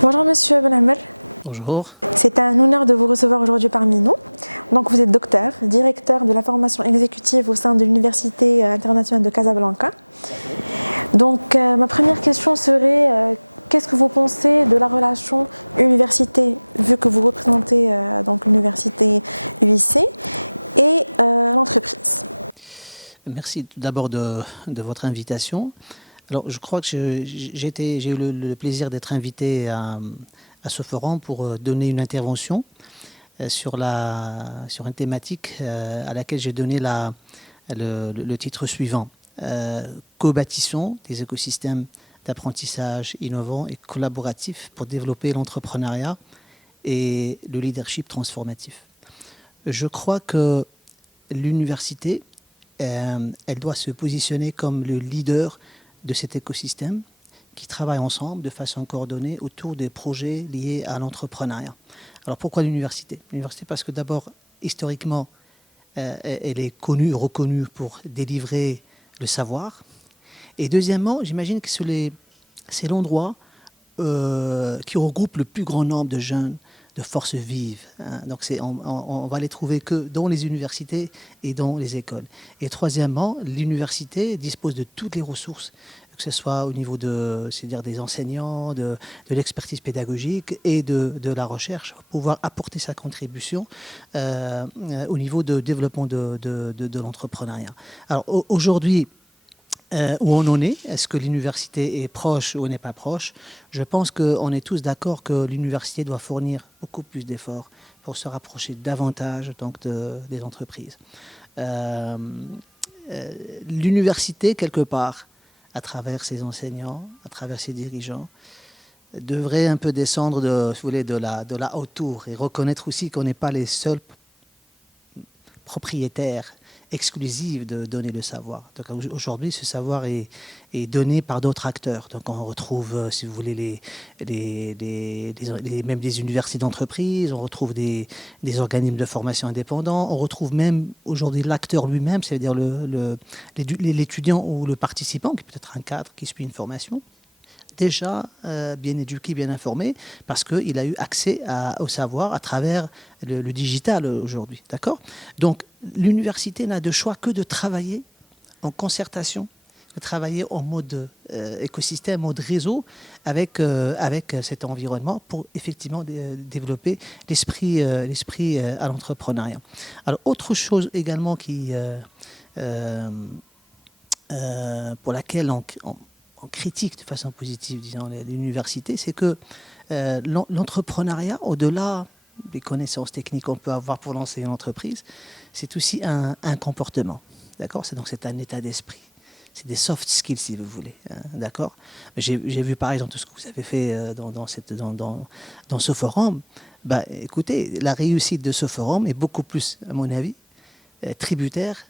Bonjour Monsieur Benhammer. Bonjour. C'est un honneur de vous recevoir aujourd'hui parmi nous. Donc vous êtes docteur, directeur de la formation exécutive au sein de l'Université internationale de Casablanca. Donc ma première question serait qu'est-ce que vous pensez de la relation université, vu que vous représentez donc l'université UIC, et l'entreprise? Merci tout d'abord de votre invitation. Alors je crois que j'ai eu le plaisir d'être invité à ce forum pour donner une intervention sur une thématique à laquelle j'ai donné le titre suivant. Co-bâtissons des écosystèmes d'apprentissage innovants et collaboratifs pour développer l'entrepreneuriat et le leadership transformatif. Je crois que l'université, elle doit se positionner comme le leader de cet écosystème qui travaille ensemble de façon coordonnée autour des projets liés à l'entrepreneuriat. Alors pourquoi l'université? L'université parce que d'abord, historiquement, elle est connue, reconnue pour délivrer le savoir. Et deuxièmement, j'imagine que c'est l'endroit qui regroupe le plus grand nombre de jeunes de forces vives. Hein. Donc on va les trouver que dans les universités et dans les écoles. Et troisièmement, l'université dispose de toutes les ressources, que ce soit au niveau c'est-à-dire des enseignants, de l'expertise pédagogique et de la recherche, pour pouvoir apporter sa contribution au niveau de développement de l'entrepreneuriat. Alors aujourd'hui, où on en est, est-ce que l'université est proche ou n'est pas proche? Je pense qu'on est tous d'accord que l'université doit fournir beaucoup plus d'efforts pour se rapprocher davantage donc, des entreprises. L'université, quelque part, à travers ses enseignants, à travers ses dirigeants, devrait un peu descendre de la haute tour et reconnaître aussi qu'on n'est pas les seuls propriétaires exclusive de donner le savoir. Donc aujourd'hui, ce savoir est donné par d'autres acteurs. Donc on retrouve, si vous voulez, même des universités d'entreprise, on retrouve des organismes de formation indépendants, on retrouve même aujourd'hui l'acteur lui-même, c'est-à-dire l'étudiant ou le participant, qui peut être un cadre qui suit une formation, déjà bien éduqué, bien informé, parce qu'il a eu accès au savoir à travers le digital aujourd'hui. D'accord ? Donc, l'université n'a de choix que de travailler en concertation, de travailler en mode écosystème, mode réseau, avec cet environnement pour effectivement développer l'esprit à l'entrepreneuriat. Alors, autre chose également pour laquelle on critique de façon positive, disons, l'université, c'est que l'entrepreneuriat, au-delà des connaissances techniques qu'on peut avoir pour lancer une entreprise, c'est aussi un comportement. D'accord? C'est un état d'esprit. C'est des soft skills, si vous voulez. Hein, d'accord? J'ai vu, par exemple, tout ce que vous avez fait dans ce forum. Bah, écoutez, la réussite de ce forum est beaucoup plus, à mon avis, tributaire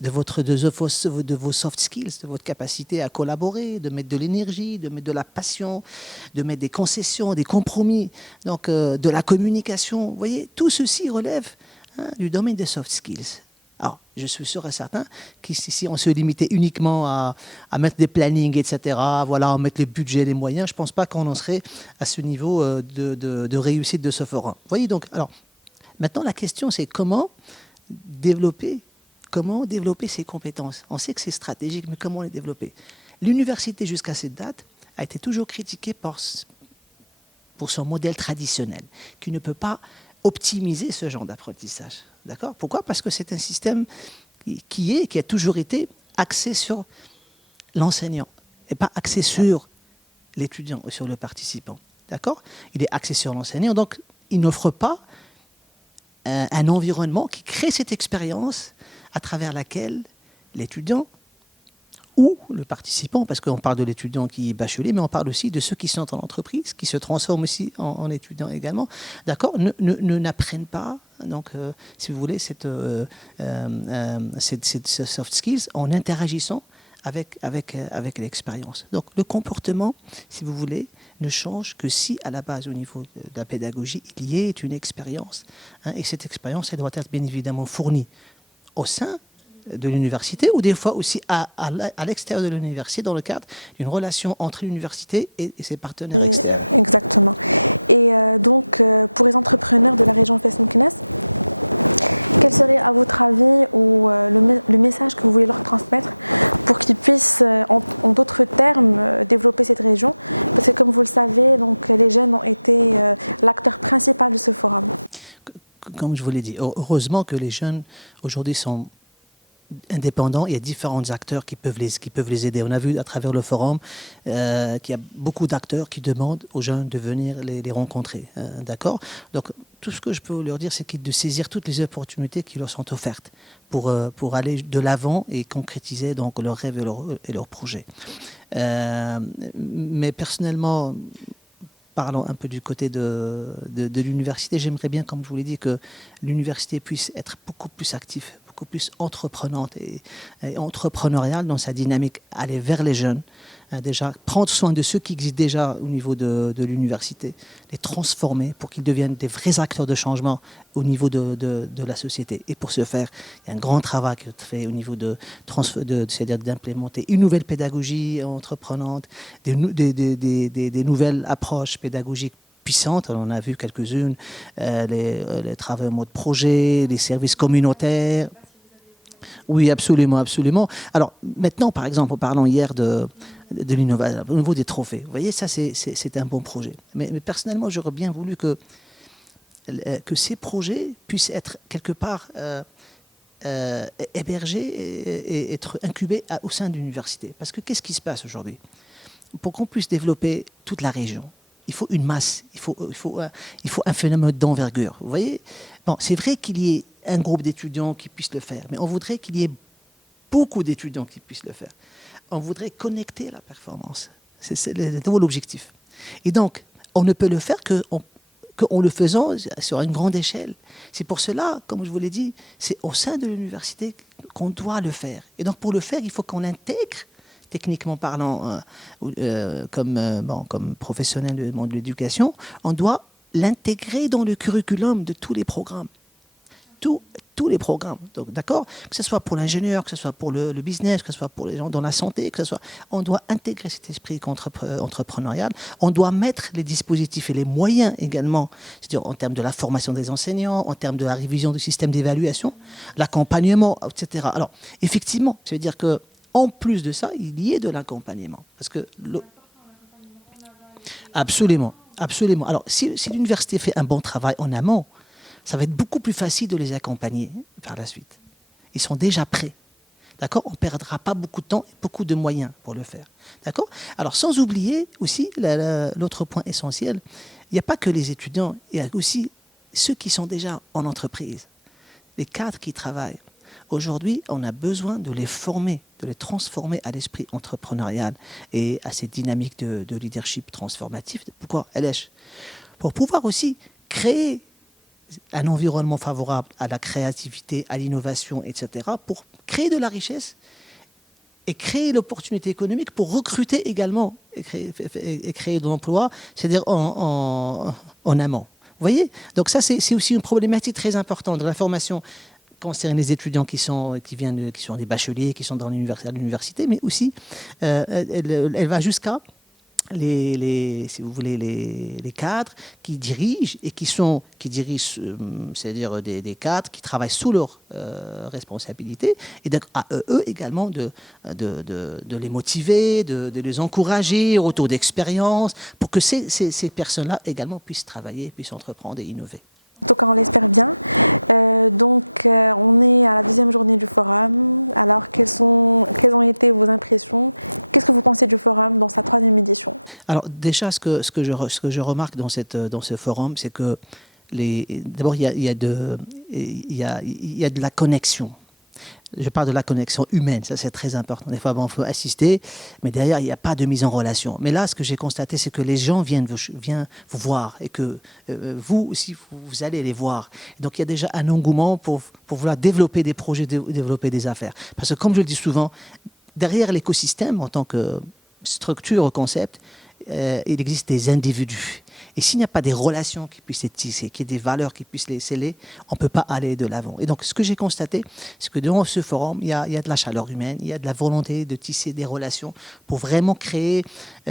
de vos soft skills, de votre capacité à collaborer, de mettre de l'énergie, de mettre de la passion, de mettre des concessions, des compromis, donc de la communication. Vous voyez, tout ceci relève du domaine des soft skills. Alors, je suis sûr et certain que si on se limitait uniquement à mettre des plannings, etc., voilà, à mettre les budgets, les moyens, je ne pense pas qu'on en serait à ce niveau de réussite de ce forum. Vous voyez, donc, alors, maintenant, la question, c'est comment développer ces compétences. On sait que c'est stratégique, mais comment les développer? L'université, jusqu'à cette date, a été toujours critiquée pour son modèle traditionnel, qui ne peut pas optimiser ce genre d'apprentissage. D'accord? Pourquoi? Parce que c'est un système qui a toujours été axé sur l'enseignant, et pas axé sur l'étudiant ou sur le participant. D'accord? Il est axé sur l'enseignant, donc il n'offre pas un environnement qui crée cette expérience à travers laquelle l'étudiant ou le participant, parce qu'on parle de l'étudiant qui est bachelier, mais on parle aussi de ceux qui sont en entreprise, qui se transforment aussi en étudiants également, d'accord, n'apprennent pas, donc, si vous voulez, ces soft skills en interagissant avec l'expérience. Donc le comportement, si vous voulez, ne change que si, à la base, au niveau de la pédagogie, il y ait une expérience. Hein, et cette expérience, elle doit être bien évidemment fournie au sein de l'université ou des fois aussi à l'extérieur de l'université dans le cadre d'une relation entre l'université et ses partenaires externes. Exactement. Et donc, pour les entrepreneurs de la région Fès-Meknès, quel serait à votre avis ou le message que vous voulez leur transmettre pour qu'ils puissent, en d'autres termes, développer cette région? Parce que comme vous le savez, donc, les jeunes ont été l'acteur principal de ce forum. Comme je vous l'ai dit, heureusement que les jeunes aujourd'hui sont indépendants. Il y a différents acteurs qui peuvent les aider. On a vu à travers le forum qu'il y a beaucoup d'acteurs qui demandent aux jeunes de venir les rencontrer. D'accord? Donc, tout ce que je peux leur dire, c'est de saisir toutes les opportunités qui leur sont offertes pour aller de l'avant et concrétiser donc, leurs rêves et leurs projets. Mais personnellement, parlons un peu du côté de l'université, j'aimerais bien, comme je vous l'ai dit, que l'université puisse être beaucoup plus active, beaucoup plus entreprenante et entrepreneuriale dans sa dynamique, aller vers les jeunes, déjà prendre soin de ceux qui existent déjà au niveau de l'université, les transformer pour qu'ils deviennent des vrais acteurs de changement au niveau de la société. Et pour ce faire, il y a un grand travail qui est fait au niveau c'est-à-dire d'implémenter une nouvelle pédagogie entreprenante, des nouvelles approches pédagogiques puissantes. On en a vu quelques-unes, les travaux en mode projet, les services communautaires. Oui, absolument, absolument. Alors maintenant, par exemple, en parlant hier de l'innovation, au niveau des trophées, vous voyez, ça c'est un bon projet. Mais personnellement, j'aurais bien voulu que ces projets puissent être quelque part hébergés et être incubés au sein de l'université. Parce que qu'est-ce qui se passe aujourd'hui? Pour qu'on puisse développer toute la région, il faut une masse, il faut un phénomène d'envergure. Vous voyez, bon, c'est vrai qu'il y ait un groupe d'étudiants qui puisse le faire, mais on voudrait qu'il y ait beaucoup d'étudiants qui puissent le faire. On voudrait connecter la performance. C'est l'objectif. Et donc, on ne peut le faire qu'en le faisant sur une grande échelle. C'est pour cela, comme je vous l'ai dit, c'est au sein de l'université qu'on doit le faire. Et donc, pour le faire, il faut qu'on intègre, techniquement parlant, comme professionnel du monde de l'éducation, on doit l'intégrer dans le curriculum de tous les programmes. Tous les programmes, donc d'accord, que ce soit pour l'ingénieur, que ce soit pour le business, que ce soit pour les gens dans la santé, que ce soit, on doit intégrer cet esprit entrepreneurial. On doit mettre les dispositifs et les moyens également, c'est-à-dire en termes de la formation des enseignants, en termes de la révision du système d'évaluation, l'accompagnement, etc. Alors effectivement, ça veut dire que en plus de ça, il y ait de l'accompagnement, parce que absolument, absolument. Alors si l'université fait un bon travail en amont, ça va être beaucoup plus facile de les accompagner par la suite. Ils sont déjà prêts. D'accord? On ne perdra pas beaucoup de temps et beaucoup de moyens pour le faire. D'accord? Alors, sans oublier aussi l'autre point essentiel, il n'y a pas que les étudiants, il y a aussi ceux qui sont déjà en entreprise, les cadres qui travaillent. Aujourd'hui, on a besoin de les former, de les transformer à l'esprit entrepreneurial et à cette dynamique de leadership transformatif. Pourquoi? Pour pouvoir aussi créer un environnement favorable à la créativité, à l'innovation, etc., pour créer de la richesse et créer l'opportunité économique pour recruter également et créer de l'emploi, c'est-à-dire en amont. Vous voyez? Donc ça, c'est aussi une problématique très importante de la formation concerne les étudiants qui sont des bacheliers, qui sont dans l'université, mais aussi elle va jusqu'à si vous voulez, les cadres qui dirigent et c'est-à-dire des cadres qui travaillent sous leur responsabilité, et donc à eux également de les motiver, de les encourager, retour d'expérience, pour que ces personnes-là également puissent travailler, puissent entreprendre et innover. En tout cas, on l'espère bien. On est à la deuxième journée du forum. Alors, quelles ont été vos impressions? Qu'est-ce que vous pensez du forum dans sa 3e édition? Alors, déjà, ce que je remarque dans ce forum, c'est que d'abord, il y a de la connexion. Je parle de la connexion humaine, ça c'est très important. Des fois, il faut assister, mais derrière, il n'y a pas de mise en relation. Mais là, ce que j'ai constaté, c'est que les gens viennent vous voir et que vous aussi, vous allez les voir. Donc, il y a déjà un engouement pour vouloir développer des projets, développer des affaires. Parce que, comme je le dis souvent, derrière l'écosystème, en tant que structure, concept, il existe des individus. Et s'il n'y a pas des relations qui puissent être tissées, qu'il y ait des valeurs qui puissent les sceller, on ne peut pas aller de l'avant. Et donc, ce que j'ai constaté, c'est que dans ce forum, il y a de la chaleur humaine, il y a de la volonté de tisser des relations pour vraiment créer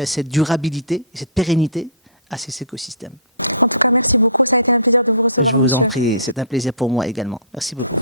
cette durabilité, cette pérennité à ces écosystèmes. En tout cas, merci beaucoup. Ça a été un plaisir de vous recevoir, monsieur. Je vous en prie, c'est un plaisir pour moi également. Merci beaucoup.